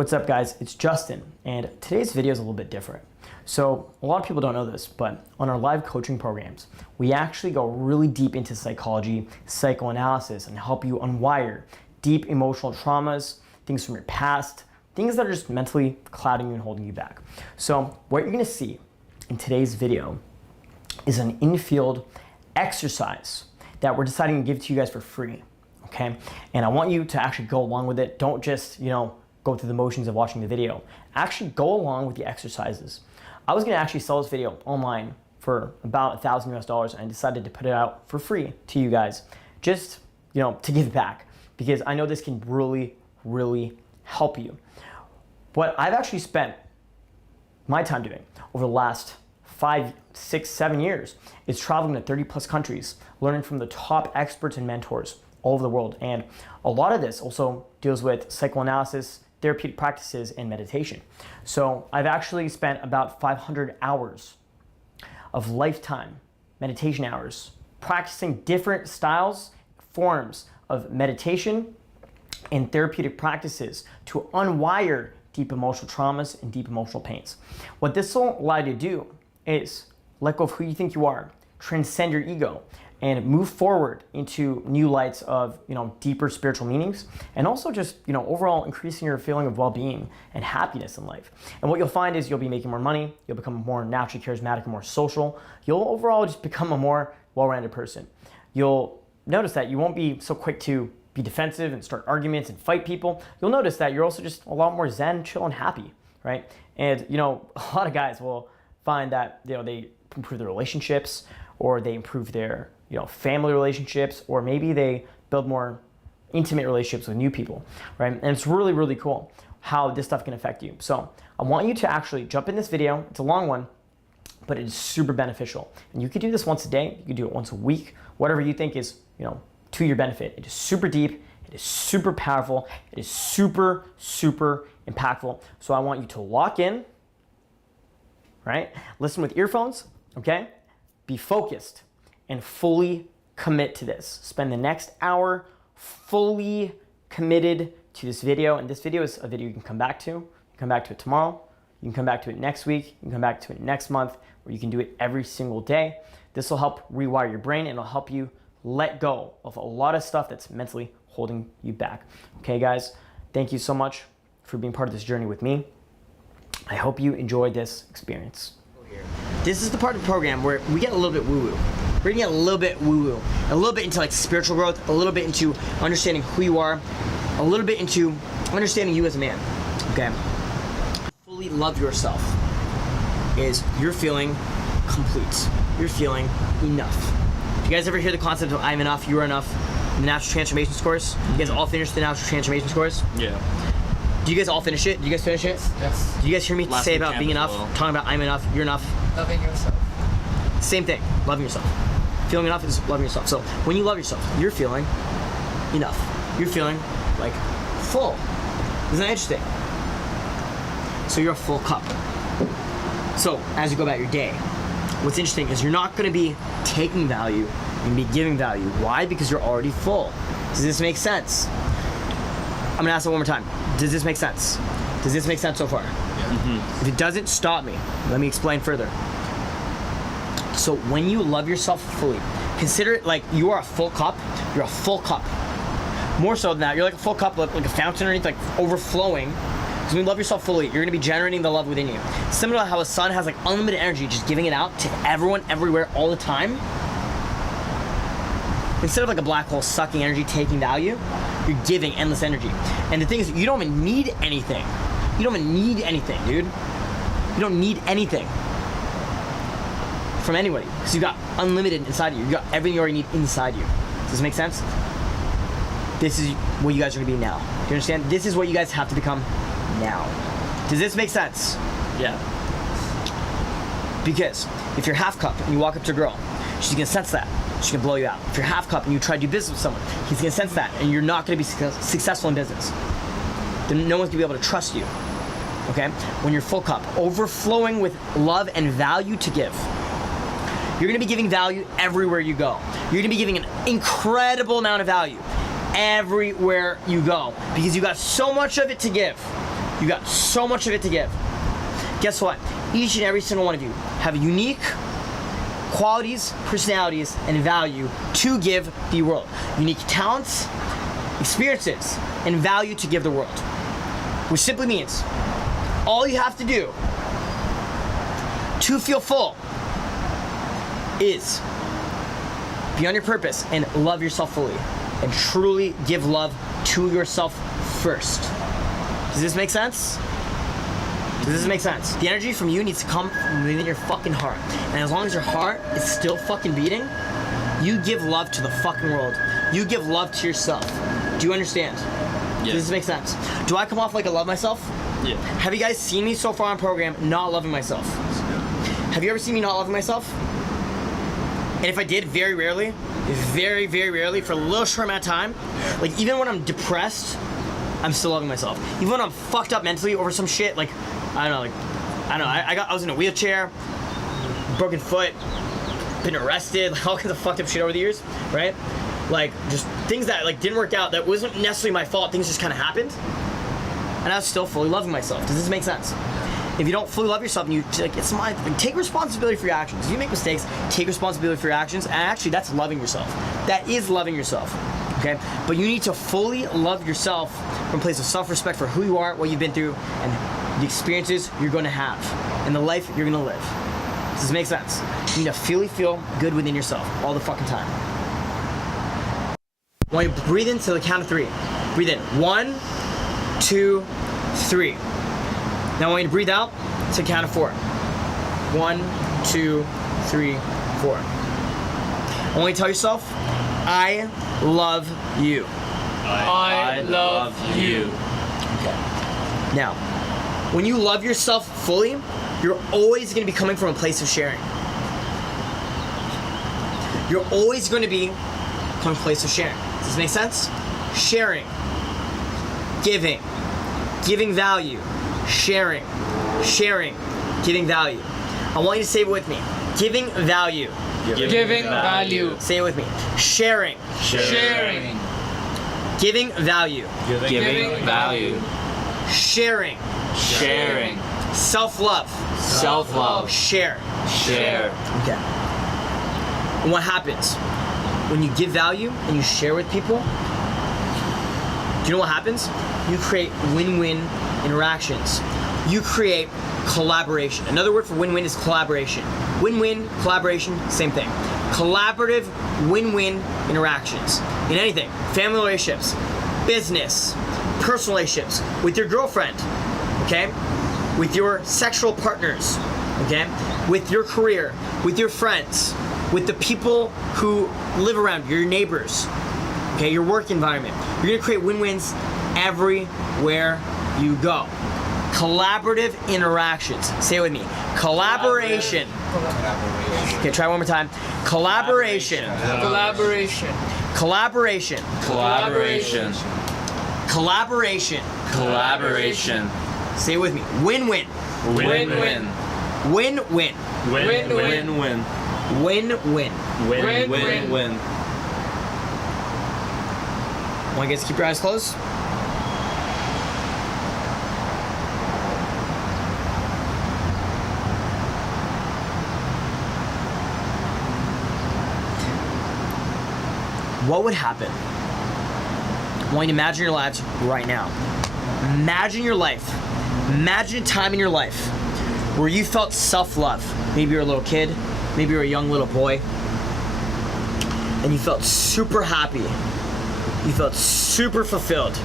What's up guys, it's Justin, and today's video is a little bit different. So a lot of people don't know this, but on our live coaching programs, we actually go really deep into psychology, psychoanalysis, and help you unwire deep emotional traumas, things from your past, things that are just mentally clouding you and holding you back. So what you're gonna see in today's video is an in-field exercise that we're deciding to give to you guys for free, okay? And I want you to actually go along with it. Don't just, go through the motions of watching the video. Actually go along with the exercises. I was gonna actually sell this video online for about $1,000 US, and I decided to put it out for free to you guys, just to give back, because I know this can really, really help you. What I've actually spent my time doing over the last 5, 6, 7 years is traveling to 30 plus countries, learning from the top experts and mentors all over the world. And a lot of this also deals with psychoanalysis, therapeutic practices, and meditation. So I've actually spent about 500 hours of lifetime meditation hours practicing different styles, forms of meditation and therapeutic practices to unwire deep emotional traumas and deep emotional pains. What this will allow you to do is let go of who you think you are, transcend your ego, and move forward into new lights of deeper spiritual meanings, and also just overall increasing your feeling of well-being and happiness in life. And what you'll find is you'll be making more money, you'll become more naturally charismatic and more social, you'll overall just become a more well-rounded person. You'll notice that you won't be so quick to be defensive and start arguments and fight people. You'll notice that you're also just a lot more zen, chill, and happy, right? And a lot of guys will find that they improve their relationships, or they improve their family relationships, or maybe they build more intimate relationships with new people, right? And it's really, really cool how this stuff can affect you. So I want you to actually jump in this video. It's a long one, but it is super beneficial. And you could do this once a day, you could do it once a week, whatever you think is, to your benefit. It is super deep, it is super powerful, it is super, super impactful. So I want you to lock in, right? Listen with earphones, okay? Be focused and fully commit to this. Spend the next hour fully committed to this video. And this video is a video you can come back to. You can come back to it tomorrow. You can come back to it next week. You can come back to it next month, or you can do it every single day. This will help rewire your brain, and it'll help you let go of a lot of stuff that's mentally holding you back. Okay, guys, thank you so much for being part of this journey with me. I hope you enjoyed this experience. This is the part of the program where we get a little bit woo-woo. We're gonna get a little bit woo-woo, a little bit into like spiritual growth, a little bit into understanding who you are, a little bit into understanding you as a man, okay? Fully love yourself is you're feeling complete. You're feeling enough. You guys ever hear the concept of I'm enough, you're enough, the Natural Transformations course? You guys all finished the Natural Transformations course? Yeah. Do you guys all finish it? Do you guys finish it? Yes. Do you guys hear me say about being enough? well. Talking about I'm enough, you're enough? Loving yourself. Same thing, loving yourself. Feeling enough is loving yourself. So when you love yourself, you're feeling enough. You're feeling like full. Isn't that interesting? So you're a full cup. So as you go about your day, what's interesting is you're not gonna be taking value, you're gonna be giving value. Why? Because you're already full. Does this make sense? I'm gonna ask it one more time. Does this make sense? Does this make sense so far? Mm-hmm. If it doesn't, stop me. Let me explain further. So when you love yourself fully, consider it like you are a full cup. You're a full cup. More so than that, you're like a full cup, like a fountain underneath, like overflowing. Because when you love yourself fully, you're gonna be generating the love within you. Similar to how a sun has like unlimited energy, just giving it out to everyone, everywhere, all the time. Instead of like a black hole sucking energy, taking value, you're giving endless energy. And the thing is, you don't even need anything. You don't even need anything, dude. You don't need anything from anybody, because you got unlimited inside of you. You got everything you already need inside you. Does this make sense? This is what you guys are gonna be now. Do you understand? This is what you guys have to become now. Does this make sense? Yeah. Because if you're half cup and you walk up to a girl, she's gonna sense that. She's gonna blow you out. If you're half cup and you try to do business with someone, he's gonna sense that, and you're not gonna be successful in business. Then no one's gonna be able to trust you. Okay? When you're full cup, overflowing with love and value to give, you're gonna be giving value everywhere you go. You're gonna be giving an incredible amount of value everywhere you go, because you got so much of it to give. You got so much of it to give. Guess what? Each and every single one of you have unique qualities, personalities, and value to give the world. Unique talents, experiences, and value to give the world. Which simply means all you have to do to feel full is be on your purpose and love yourself fully and truly give love to yourself first. Does this make sense? Does this make sense? The energy from you needs to come from within your fucking heart. And as long as your heart is still fucking beating, you give love to the fucking world. You give love to yourself. Do you understand? Yeah. Does this make sense? Do I come off like I love myself? Yeah. Have you guys seen me so far on program not loving myself? Have you ever seen me not loving myself? And if I did, very rarely, very, very rarely, for a little short amount of time, like even when I'm depressed, I'm still loving myself. Even when I'm fucked up mentally over some shit, like, I was in a wheelchair, broken foot, been arrested, like all kinds of fucked up shit over the years, right? Like, just things that like didn't work out, that wasn't necessarily my fault, things just kind of happened. And I was still fully loving myself. Does this make sense? If you don't fully love yourself, and you like, take responsibility for your actions. If you make mistakes, take responsibility for your actions, and actually that's loving yourself. That is loving yourself, okay? But you need to fully love yourself from a place of self-respect for who you are, what you've been through, and the experiences you're gonna have, and the life you're gonna live. Does this make sense? You need to feel good within yourself all the fucking time. I want you to breathe into the count of 3. Breathe in. 1, 2, 3. Now I want you to breathe out to the count of 4. 1, 2, 3, 4. I want you to tell yourself, I love you. I love you. Okay. Now, when you love yourself fully, you're always going to be coming from a place of sharing. You're always going to be coming from a place of sharing. Does this make sense? Sharing. Giving value. Sharing, giving value. I want you to say it with me. Giving value. Giving value. Say it with me. Sharing. Giving value. Giving value. Sharing. Self-love. Share. Okay. And what happens when you give value and you share with people? Do you know what happens? You create win-win interactions. You create collaboration. Another word for win-win is collaboration. Win-win, collaboration, same thing. Collaborative win-win interactions in anything. Family relationships, business, personal relationships, with your girlfriend, okay? With your sexual partners, okay? With your career, with your friends, with the people who live around you, your neighbors, okay? Your work environment. You're gonna create win-wins everywhere you go. Collaborative interactions. Say it with me. Collaboration. Okay, try one more time. Collaboration. Say it with me. Win-win. Win-win. Want you guys to keep your eyes closed? What would happen? I want you to imagine your lives right now. Imagine your life. Imagine a time in your life where you felt self-love. Maybe you're a little kid. Maybe you're a young little boy. And you felt super happy. You felt super fulfilled.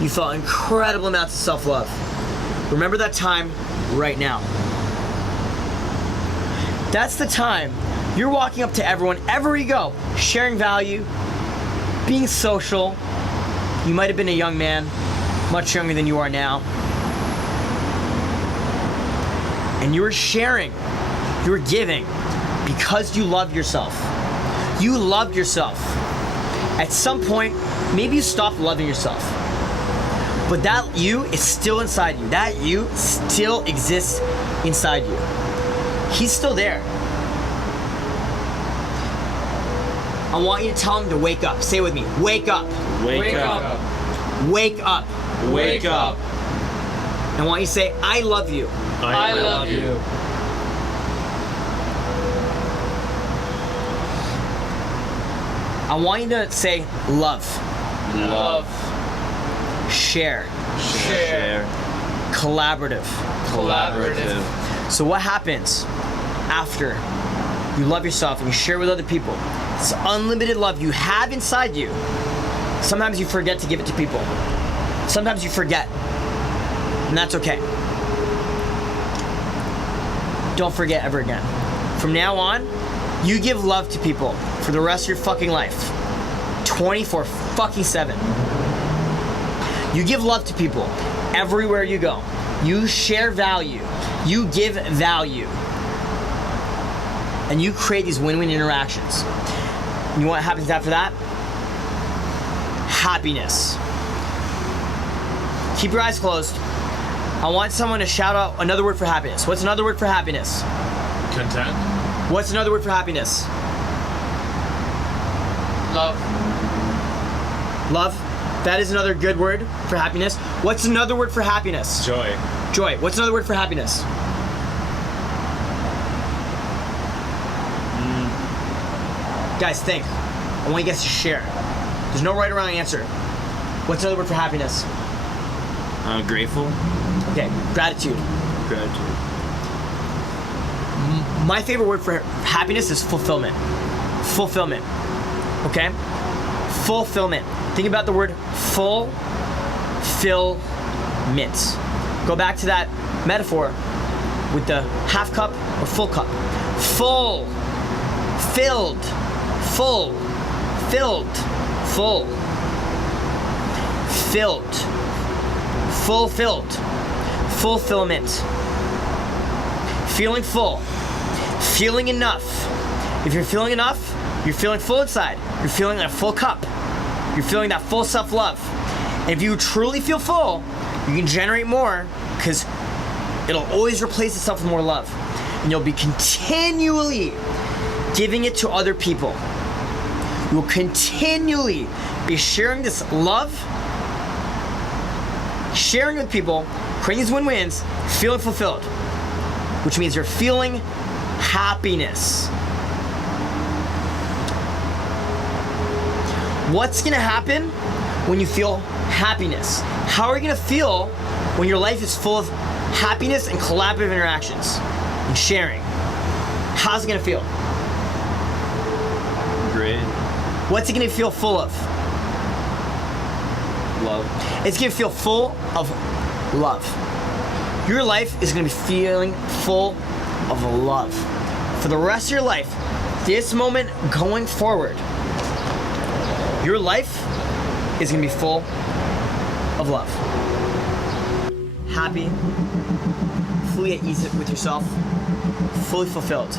You felt incredible amounts of self-love. Remember that time right now. That's the time you're walking up to everyone, everywhere you go, sharing value, being social. You might have been a young man, much younger than you are now. And you were sharing, you were giving because you love yourself. You loved yourself. At some point, maybe you stopped loving yourself. But that you is still inside you. That you still exists inside you. He's still there. I want you to tell him to wake up. Say it with me. Wake up. Wake up. Wake up. Wake up. I want you to say, I love you. I love you. I want you to say love, Love. share, Share. collaborative. Collaborative. So what happens after you love yourself and you share with other people? It's unlimited love you have inside you. Sometimes you forget to give it to people. Sometimes you forget. And that's okay. Don't forget ever again. From now on, you give love to people for the rest of your fucking life. 24-7. You give love to people everywhere you go. You share value. You give value. And you create these win-win interactions. You know what happens after that? Happiness. Keep your eyes closed. I want someone to shout out another word for happiness. What's another word for happiness? Content. What's another word for happiness? Love. Love. That is another good word for happiness. What's another word for happiness? Joy. Joy. What's another word for happiness? Guys, think. I want you guys to share. There's no right or wrong answer. What's another word for happiness? Grateful. Okay, gratitude. Gratitude. My favorite word for happiness is fulfillment. Fulfillment. Okay? Fulfillment. Think about the word fulfillment. Go back to that metaphor with the half cup or full cup. Full. Filled. Full. Filled. Full. Filled. Fulfilled. Fulfillment. Feeling full. Feeling enough. If you're feeling enough, you're feeling full inside. You're feeling a full cup. You're feeling that full self-love. And if you truly feel full, you can generate more because it'll always replace itself with more love. And you'll be continually giving it to other people. You will continually be sharing this love, sharing with people, creating these win-wins, feeling fulfilled, which means you're feeling happiness. What's gonna happen when you feel happiness? How are you gonna feel when your life is full of happiness and collaborative interactions and sharing? How's it gonna feel? Great. What's it gonna feel full of? Love. It's gonna feel full of love. Your life is gonna be feeling full of love. For the rest of your life, this moment going forward, your life is gonna be full of love. Happy, fully at ease with yourself, fully fulfilled.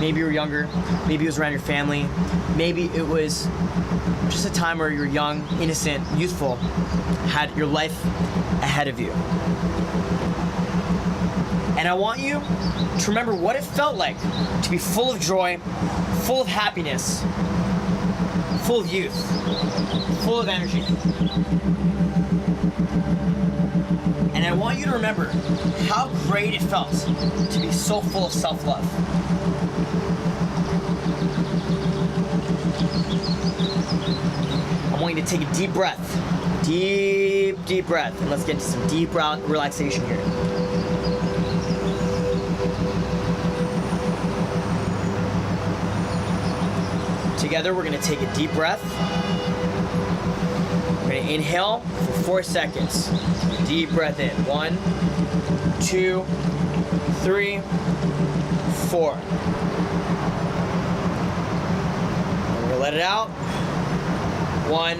Maybe you were younger, maybe it was around your family, maybe it was just a time where you're young, innocent, youthful, had your life ahead of you. And I want you to remember what it felt like to be full of joy, full of happiness, full of youth, full of energy. And I want you to remember how great it felt to be so full of self-love. I want you to take a deep breath. Deep breath. And let's get to some deep relaxation here. Together, we're gonna take a deep breath. We're gonna inhale for 4 seconds. Deep breath in. 1, 2, 3, 4. We're gonna let it out. 1,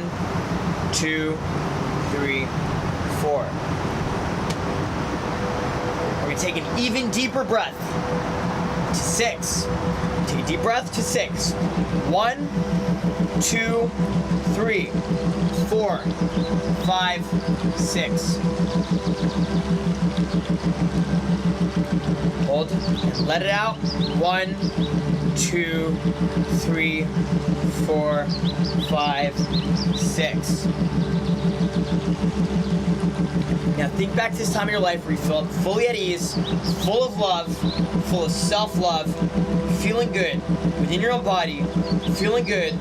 2, 3, 4. We're gonna take an even deeper breath to 6. Take a deep breath to 6. 1, 2, 3, 4, 5, 6. Hold and let it out. 1, 2, 3, 4, 5, 6. Now think back to this time in your life where you felt fully at ease, full of love, full of self-love, feeling good within your own body, feeling good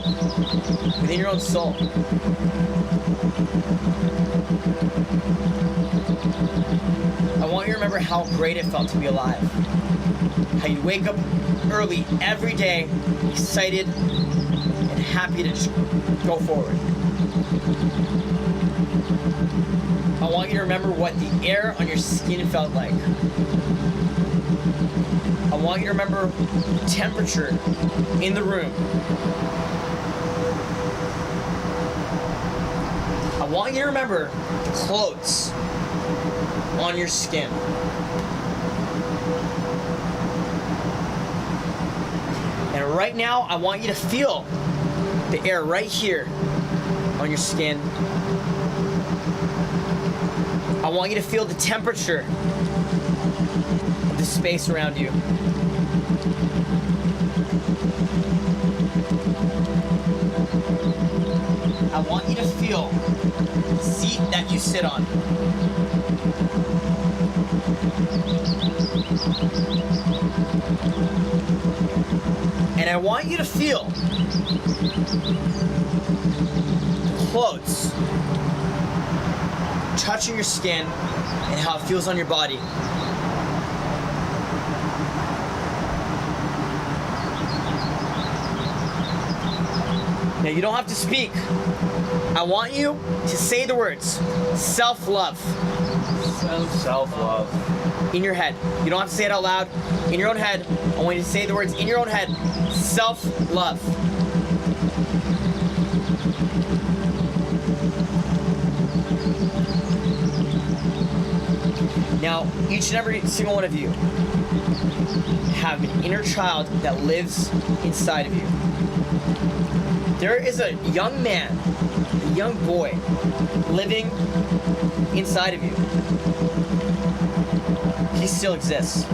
within your own soul. I want you to remember how great it felt to be alive. How you wake up early every day, excited and happy to just go forward. I want you to remember what the air on your skin felt like. I want you to remember the temperature in the room. I want you to remember the clothes on your skin. And right now, I want you to feel the air right here on your skin. I want you to feel the temperature of the space around you. I want you to feel the seat that you sit on. And I want you to feel the clothes touching your skin and how it feels on your body. Now you don't have to speak. I want you to say the words self-love. Self-love. In your head. You don't have to say it out loud. In your own head. I want you to say the words in your own head. Self-love. Now, each and every single one of you have an inner child that lives inside of you. There is a young man, a young boy, living inside of you. He still exists.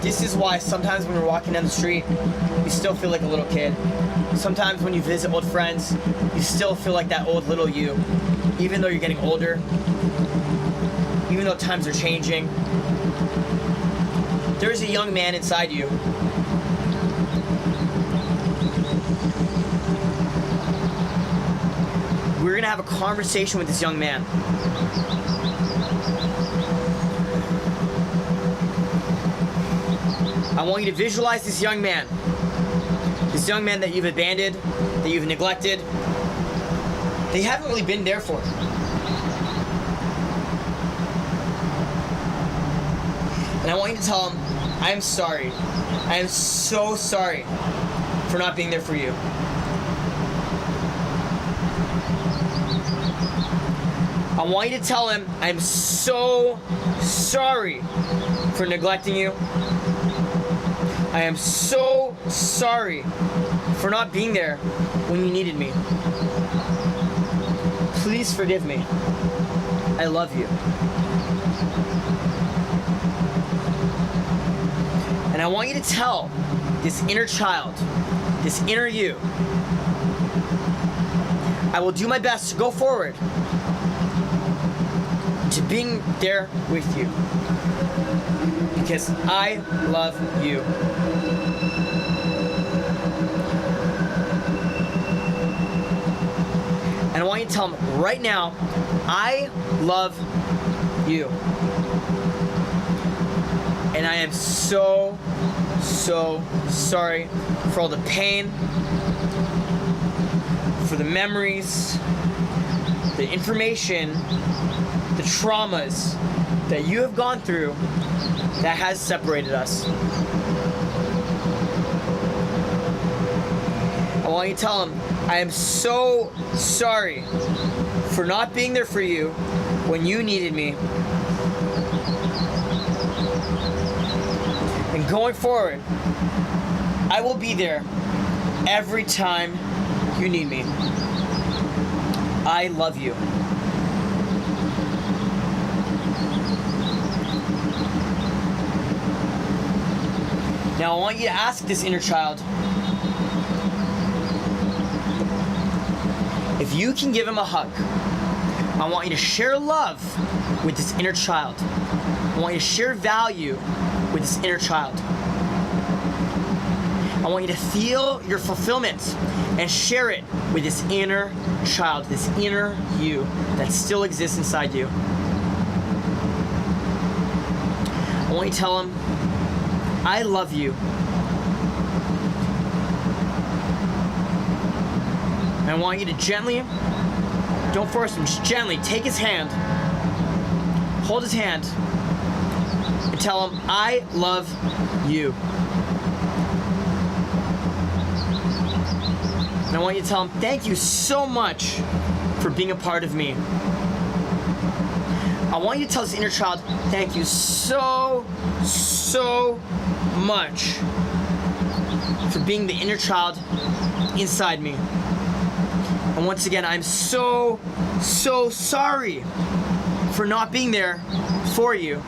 This is why sometimes when we're walking down the street, you still feel like a little kid. Sometimes when you visit old friends, you still feel like that old little you, even though you're getting older, even though times are changing. There is a young man inside you. We're gonna have a conversation with this young man. I want you to visualize this young man that you've abandoned, that you've neglected, that you haven't really been there for. And I want you to tell him, I am sorry. I am so sorry for not being there for you. I want you to tell him, I am so sorry for neglecting you. I am so sorry for not being there when you needed me. Please forgive me. I love you. And I want you to tell this inner child, this inner you, I will do my best to go forward to being there with you. Because I love you. And I want you to tell him right now, I love you. And I am so sorry for all the pain, for the memories, the information, the traumas that you have gone through that has separated us. I want you to tell him, I am so sorry for not being there for you when you needed me. And going forward, I will be there every time you need me. I love you. Now I want you to ask this inner child, if you can give him a hug I want you to share love with this inner child. I want you to share value with this inner child. I want you to feel your fulfillment and share it with this inner child, this inner you that still exists inside you. I want you to tell him, I love you. And I want you to gently, don't force him, just gently take his hand, hold his hand, and tell him, I love you. And I want you to tell him, thank you so much for being a part of me. I want you to tell this inner child, thank you so much for being the inner child inside me. And once again, I'm so sorry for not being there for you.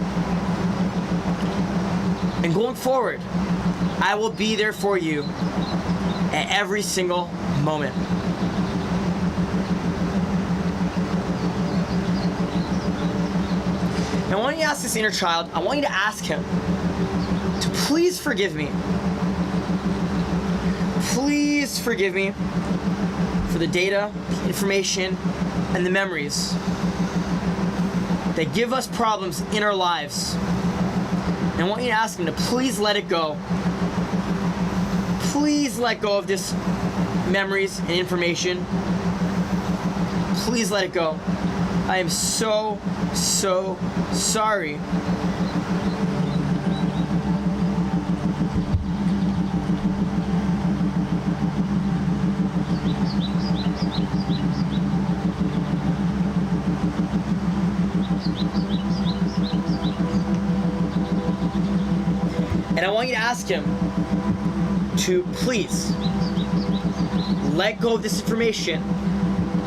And going forward, I will be there for you at every single moment. Now, I want you to ask this inner child, I want you to ask him to please forgive me. Please forgive me for the data, the information, and the memories that give us problems in our lives. And I want you to ask him to please let it go. Please let go of this memories and information. Please let it go. I am so sorry. And I want you to ask him to please let go of this information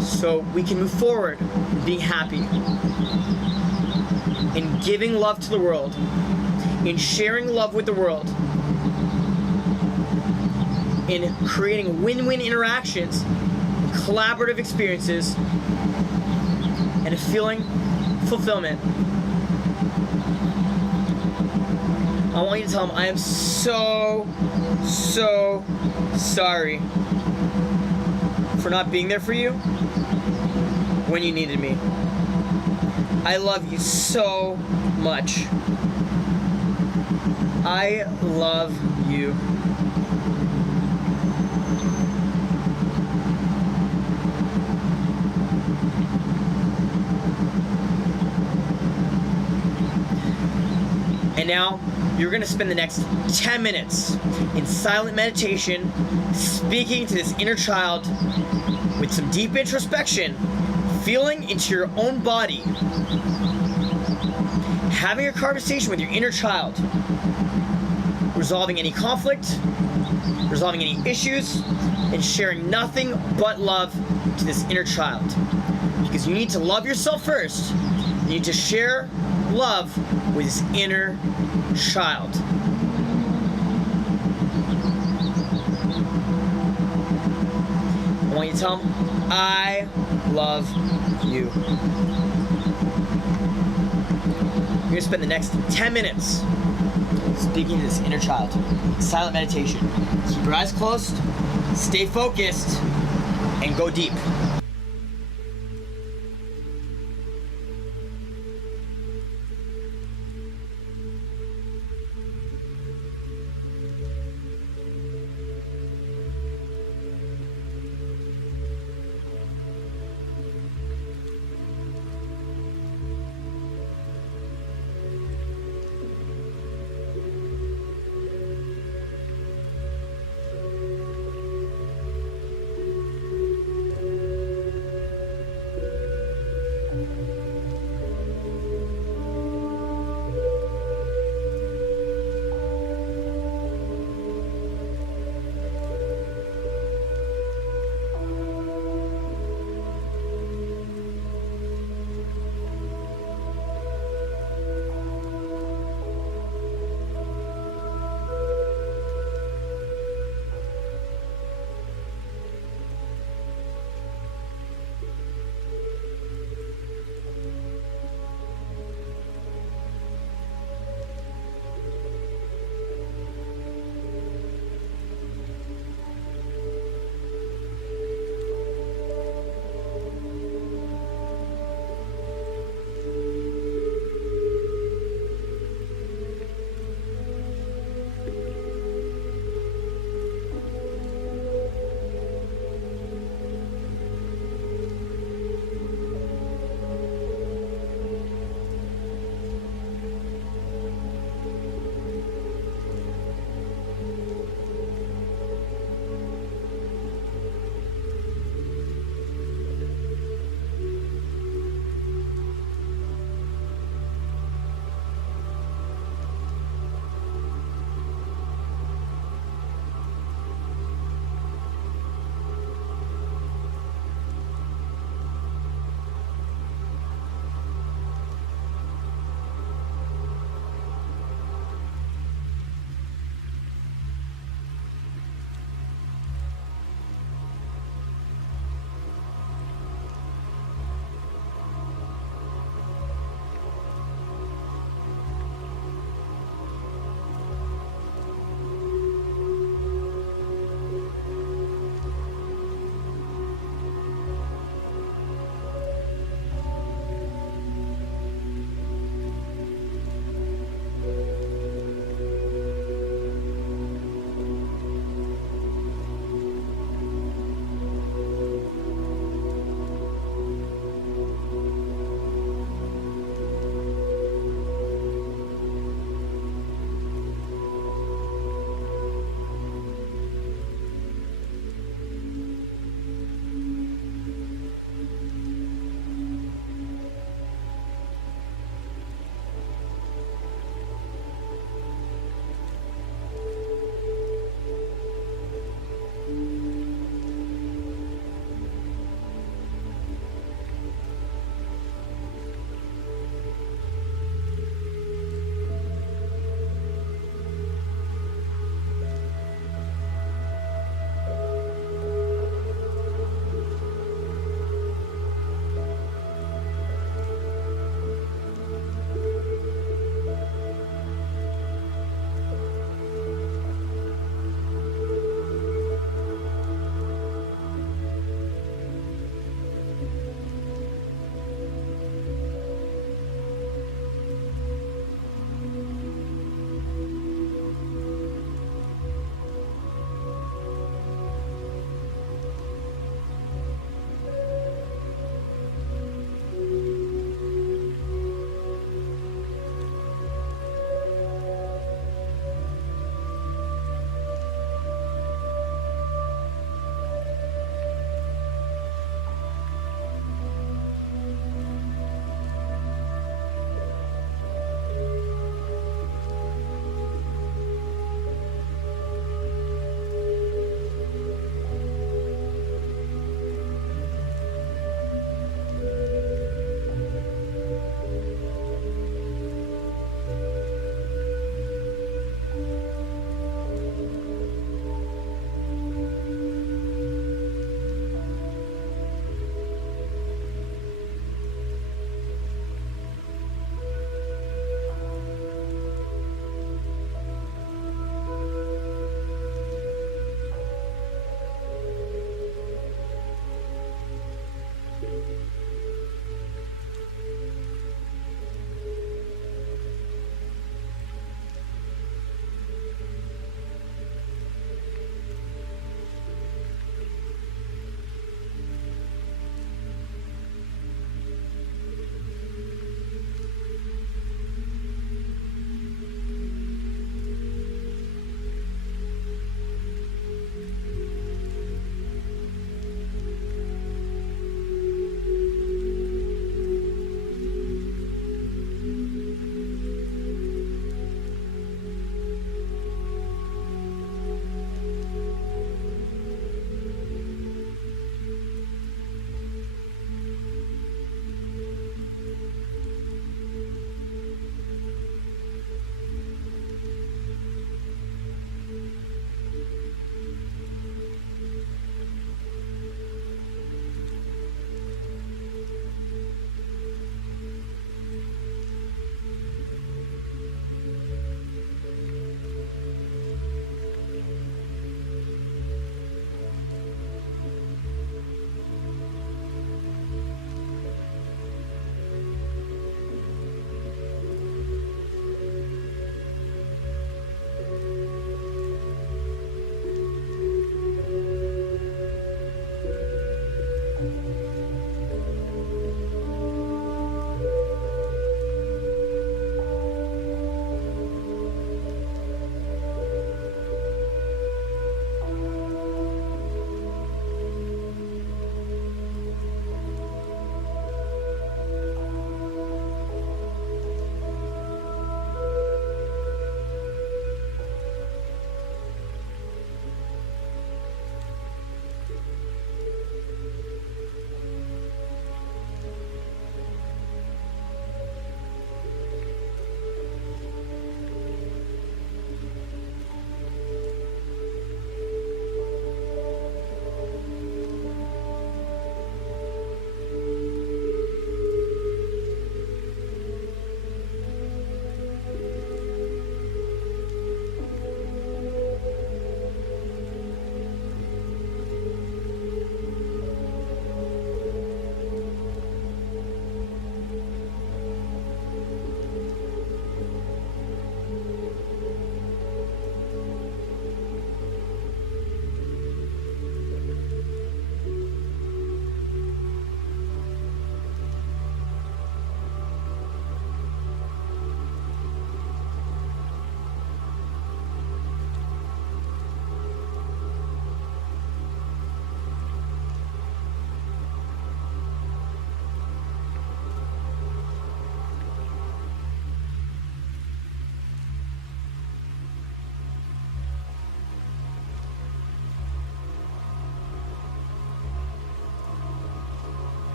so we can move forward being happy, in giving love to the world, in sharing love with the world, in creating win-win interactions, collaborative experiences, and feeling fulfillment. I want you to tell him, I am so sorry for not being there for you when you needed me. I love you so much. I love you. And now, you're going to spend the next 10 minutes in silent meditation, speaking to this inner child with some deep introspection, feeling into your own body, having a conversation with your inner child, resolving any conflict, resolving any issues, and sharing nothing but love to this inner child. Because you need to love yourself first. You need to share love with this inner child. I want you to tell him, I love you. You're going to spend the next 10 minutes speaking to this inner child. Silent meditation. Keep your eyes closed, stay focused, and go deep.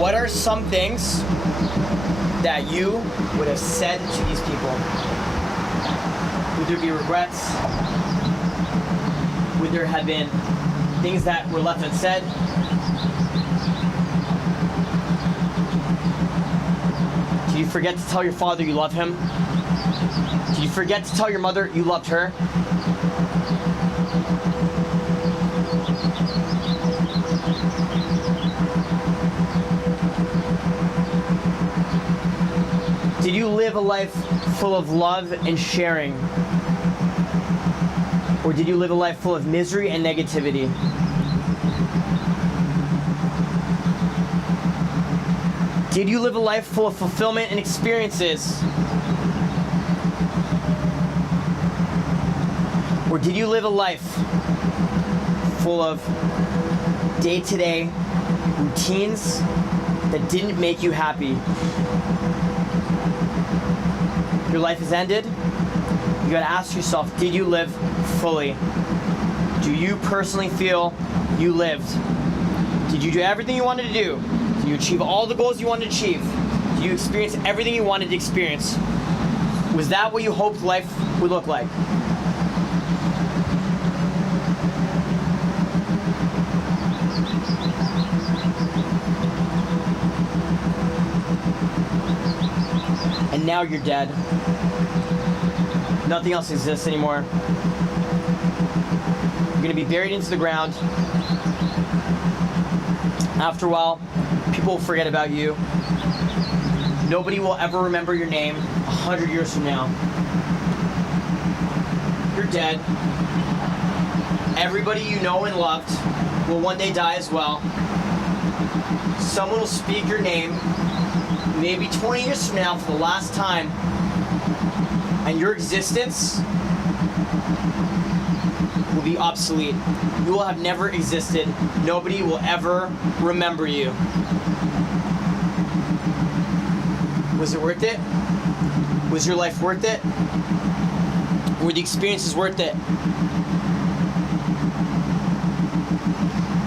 What are some things that you would have said to these people? Would there be regrets? Would there have been things that were left unsaid? Did you forget to tell your father you love him? Did you forget to tell your mother you loved her? Did you live a life full of love and sharing? Or did you live a life full of misery and negativity? Did you live a life full of fulfillment and experiences? Or did you live a life full of day-to-day routines that didn't make you happy? Your life has ended. You gotta ask yourself, did you live fully? Do you personally feel you lived? Did you do everything you wanted to do? Did you achieve all the goals you wanted to achieve? Did you experience everything you wanted to experience? Was that what you hoped life would look like? And now you're dead. Nothing else exists anymore. You're gonna be buried into the ground. After a while, people will forget about you. Nobody will ever remember your name 100 years from now. You're dead. Everybody you know and loved will one day die as well. Someone will speak your name maybe 20 years from now for the last time, and your existence will be obsolete. You will have never existed. Nobody will ever remember you. Was it worth it? Was your life worth it? Were the experiences worth it?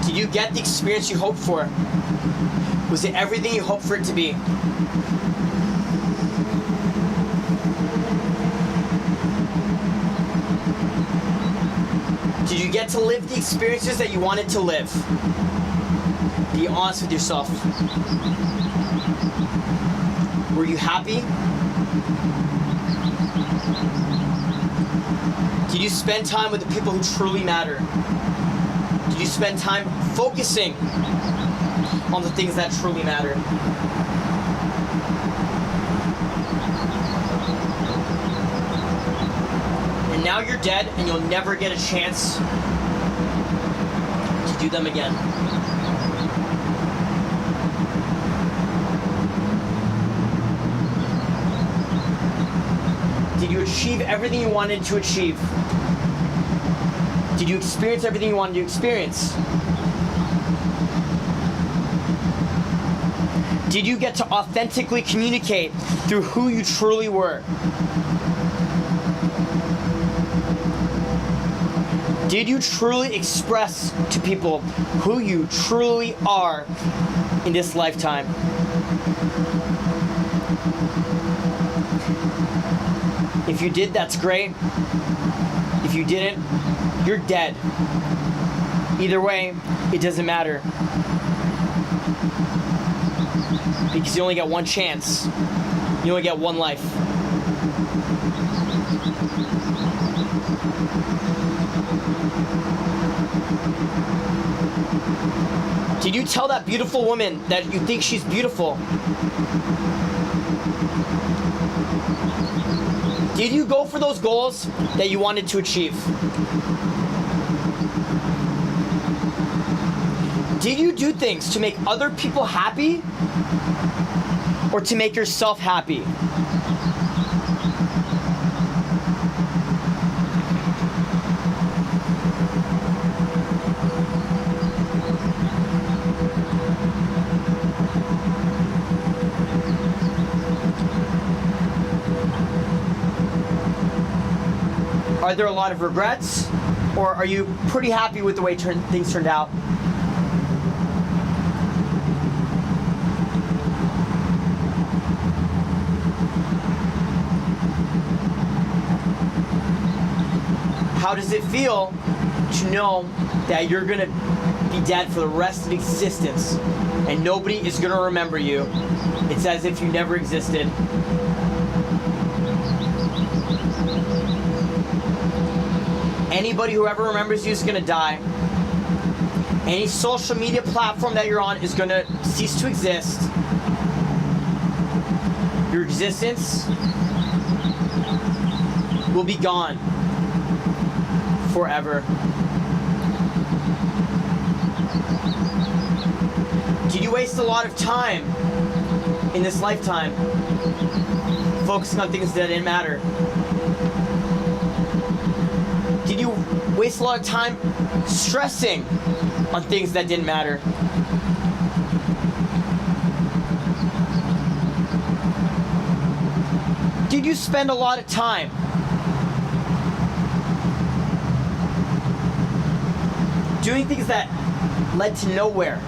Did you get the experience you hoped for? Was it everything you hoped for it to be? Did you get to live the experiences that you wanted to live? Be honest with yourself. Were you happy? Did you spend time with the people who truly matter? Did you spend time focusing on the things that truly matter? And now you're dead and you'll never get a chance to do them again. Did you achieve everything you wanted to achieve? Did you experience everything you wanted to experience? Did you get to authentically communicate through who you truly were? Did you truly express to people who you truly are in this lifetime? If you did, that's great. If you didn't, you're dead. Either way, it doesn't matter. Because you only get one chance. You only get one life. Did you tell that beautiful woman that you think she's beautiful? Did you go for those goals that you wanted to achieve? Did you do things to make other people happy or to make yourself happy? Are there a lot of regrets, or are you pretty happy with the way things turned out? How does it feel to know that you're gonna be dead for the rest of existence and nobody is gonna remember you? It's as if you never existed. Anybody who ever remembers you is gonna die. Any social media platform that you're on is gonna cease to exist. Your existence will be gone forever. Did you waste a lot of time in this lifetime focusing on things that didn't matter? Did you waste a lot of time stressing on things that didn't matter? Did you spend a lot of time doing things that led to nowhere?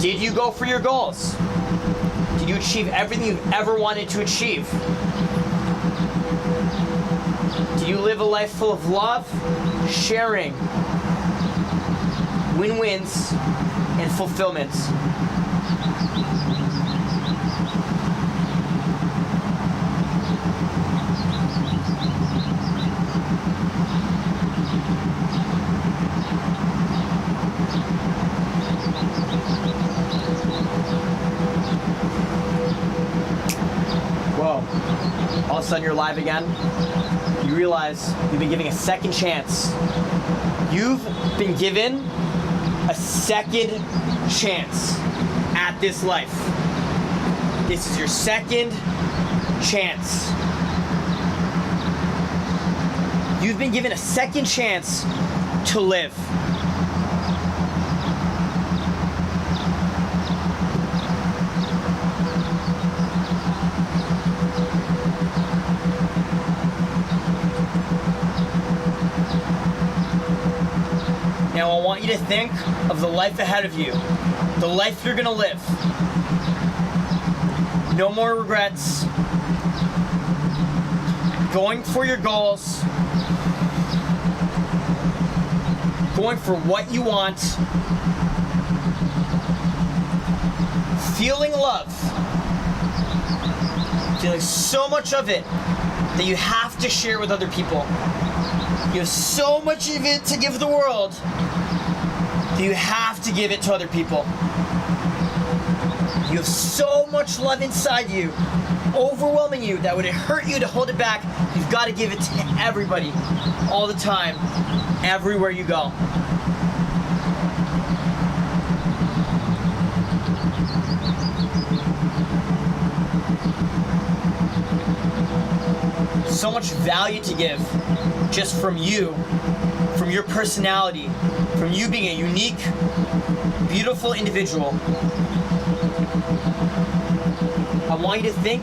Did you go for your goals? Did you achieve everything you've ever wanted to achieve? Did you live a life full of love, sharing, win-wins, and fulfillment? Whoa. All of a sudden you're live again. You realize you've been given a second chance. You've been given a second chance at this life. This is your second chance. You've been given a second chance to live. Now I want you to think of the life ahead of you, the life you're gonna live. No more regrets. Going for your goals. Going for what you want. Feeling love. Feeling so much of it that you have to share with other people. You have so much of it to give the world that you have to give it to other people. You have so much love inside you, overwhelming you, that would it hurt you to hold it back, you've got to give it to everybody, all the time, everywhere you go. So much value to give just from you, from your personality, from you being a unique, beautiful individual. I want you to think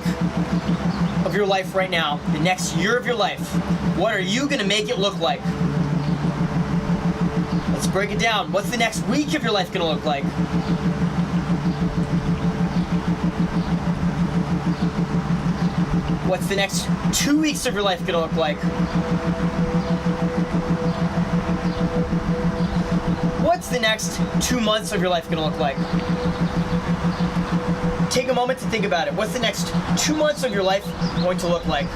of your life right now, the next year of your life. What are you going to make it look like? Let's break it down. What's the next week of your life going to look like? What's the next 2 weeks of your life gonna look like? What's the next 2 months of your life gonna look like? Take a moment to think about it. What's the next 2 months of your life going to look like?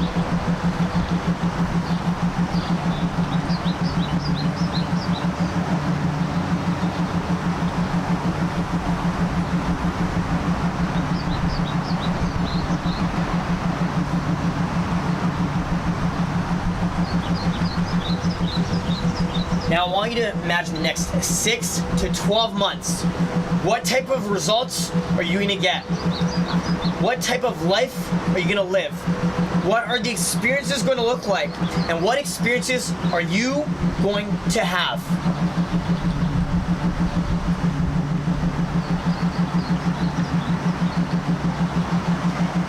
Now I want you to imagine the next 6 to 12 months. What type of results are you gonna get? What type of life are you gonna live? What are the experiences going to look like? And what experiences are you going to have?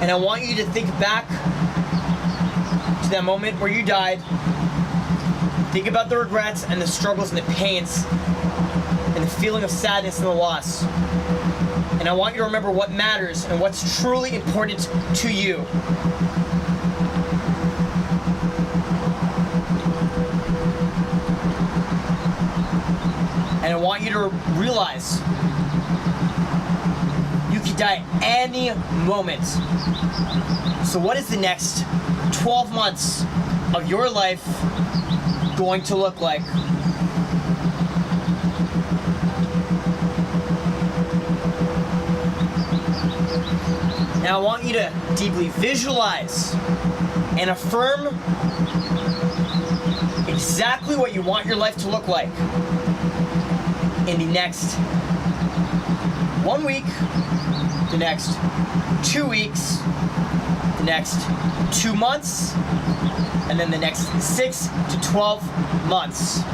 And I want you to think back to that moment where you died. Think about the regrets and the struggles and the pains and the feeling of sadness and the loss. And I want you to remember what matters and what's truly important to you. And I want you to realize you could die any moment. So what is the next 12 months of your life going to look like? Now I want you to deeply visualize and affirm exactly what you want your life to look like in the next 1 week, the next 2 weeks, the next 2 months, and then the next 6 to 12 months.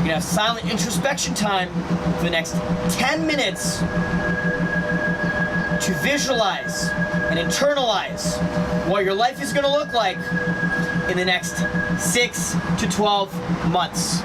You're gonna have silent introspection time for the next 10 minutes to visualize and internalize what your life is gonna look like in the next 6 to 12 months.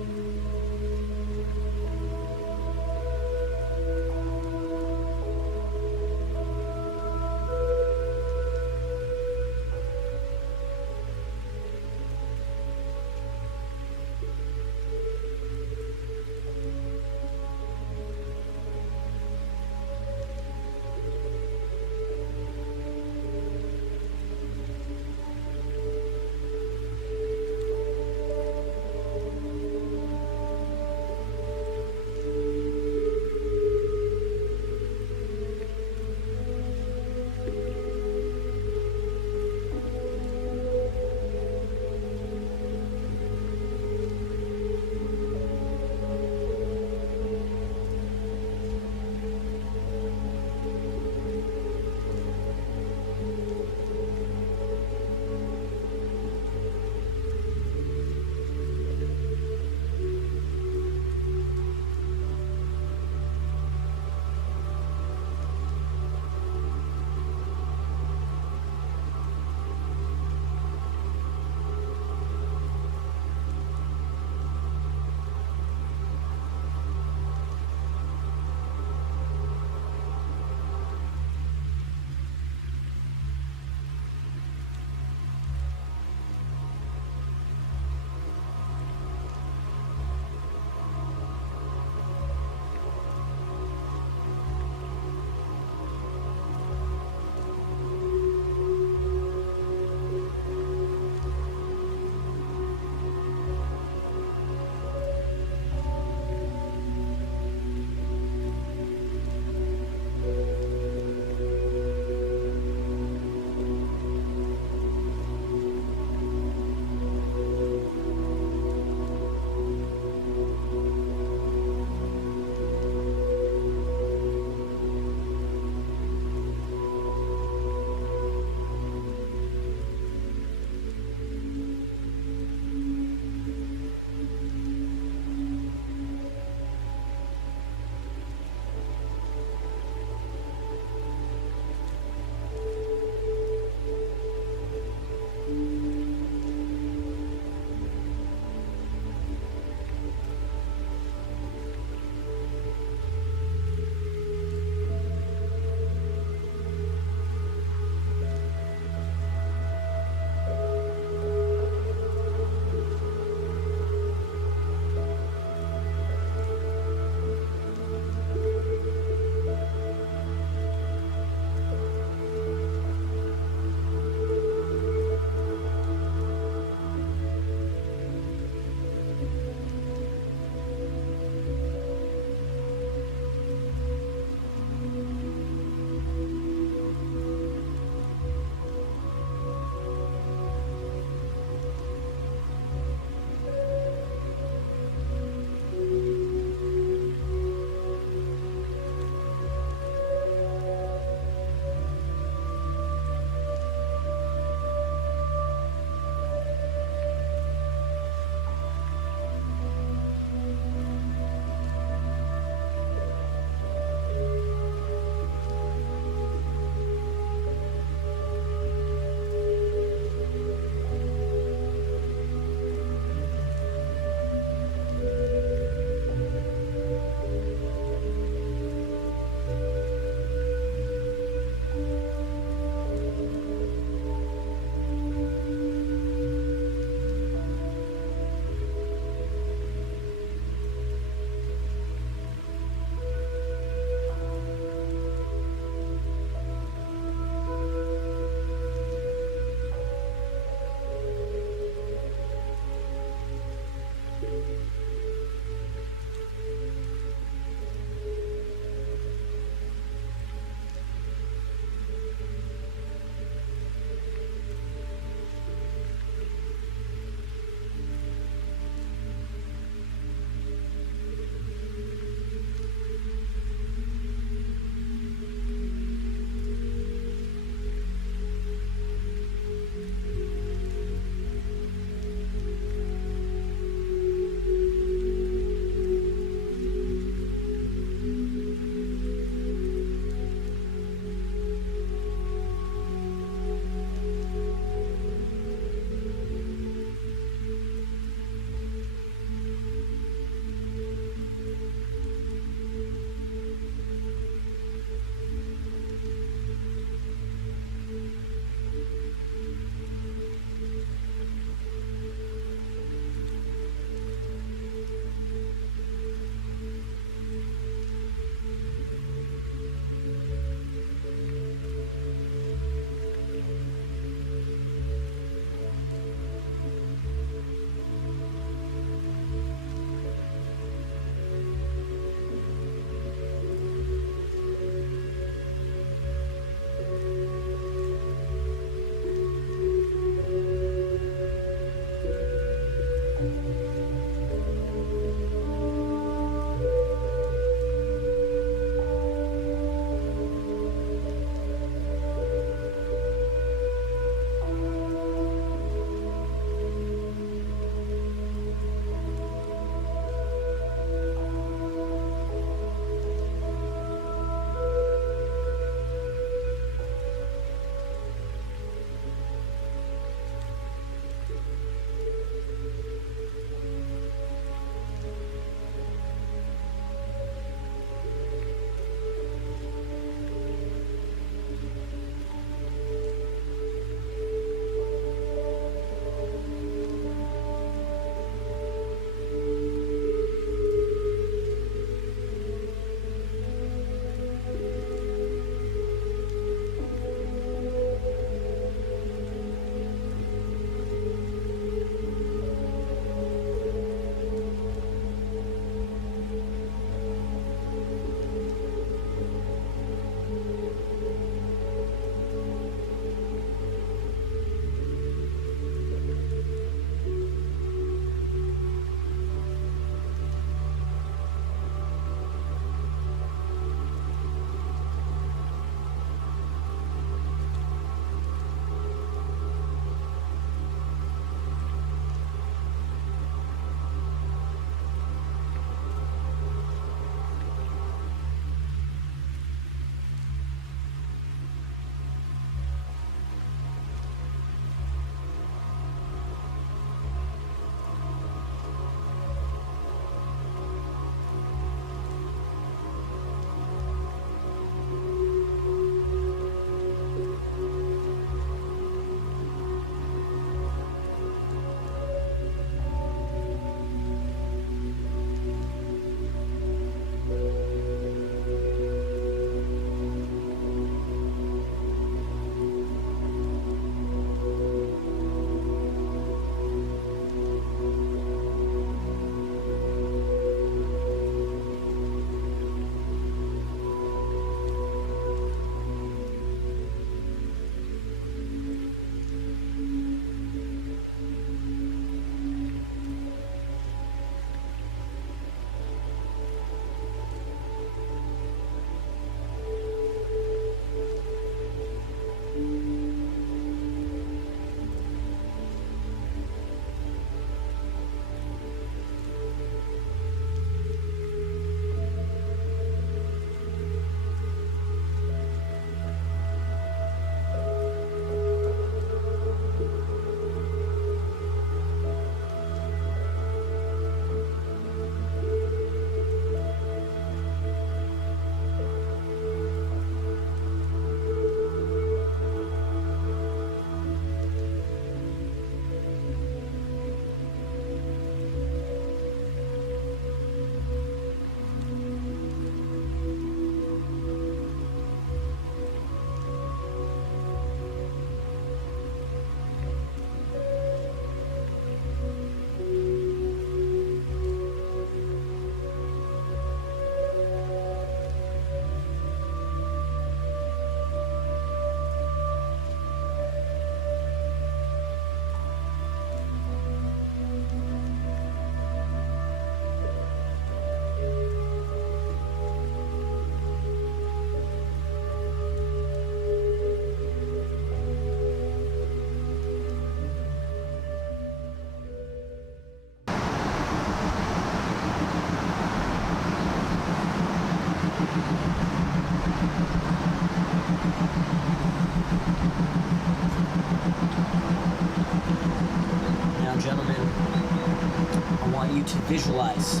to visualize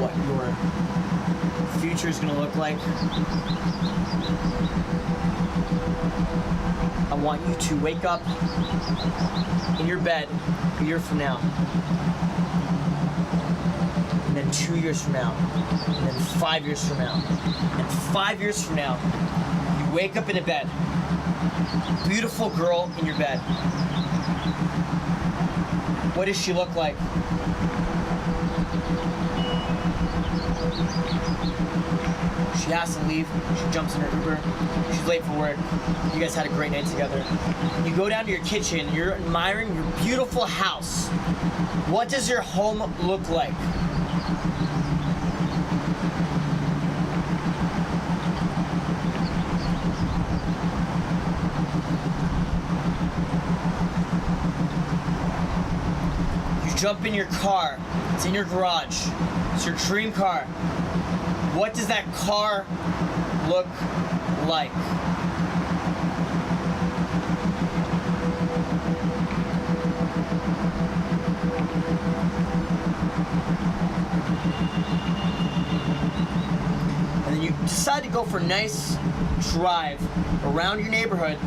what your future is going to look like. I want you to wake up in your bed a year from now, and then 2 years from now, and then 5 years from now, and 5 years from now, you wake up in a bed, beautiful girl in your bed. What does she look like? She has to leave. She jumps in her Uber. She's late for work. You guys had a great night together. You go down to your kitchen. You're admiring your beautiful house. What does your home look like? You jump in your car. It's in your garage. It's your dream car. What does that car look like? And then you decide to go for a nice drive around your neighborhood.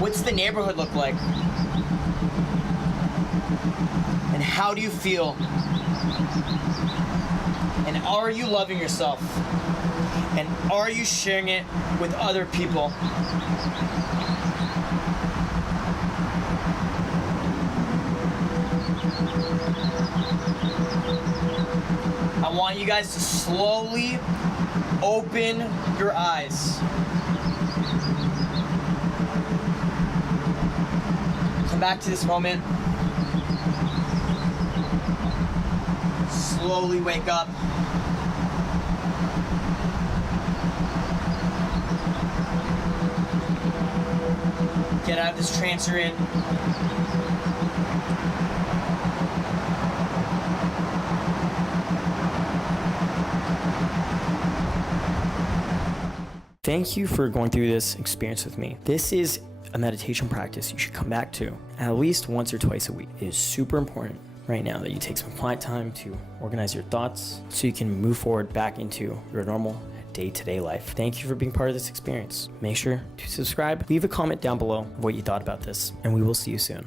What's the neighborhood look like? And how do you feel? And are you loving yourself? And are you sharing it with other people? I want you guys to slowly open your eyes. Come back to this moment. Slowly wake up. Get out of this trance you're in. Thank you for going through this experience with me. This is a meditation practice you should come back to at least once or twice a week. It is super important right now that you take some quiet time to organize your thoughts so you can move forward back into your normal day-to-day life. Thank you for being part of this experience. Make sure to subscribe, leave a comment down below of what you thought about this, and we will see you soon.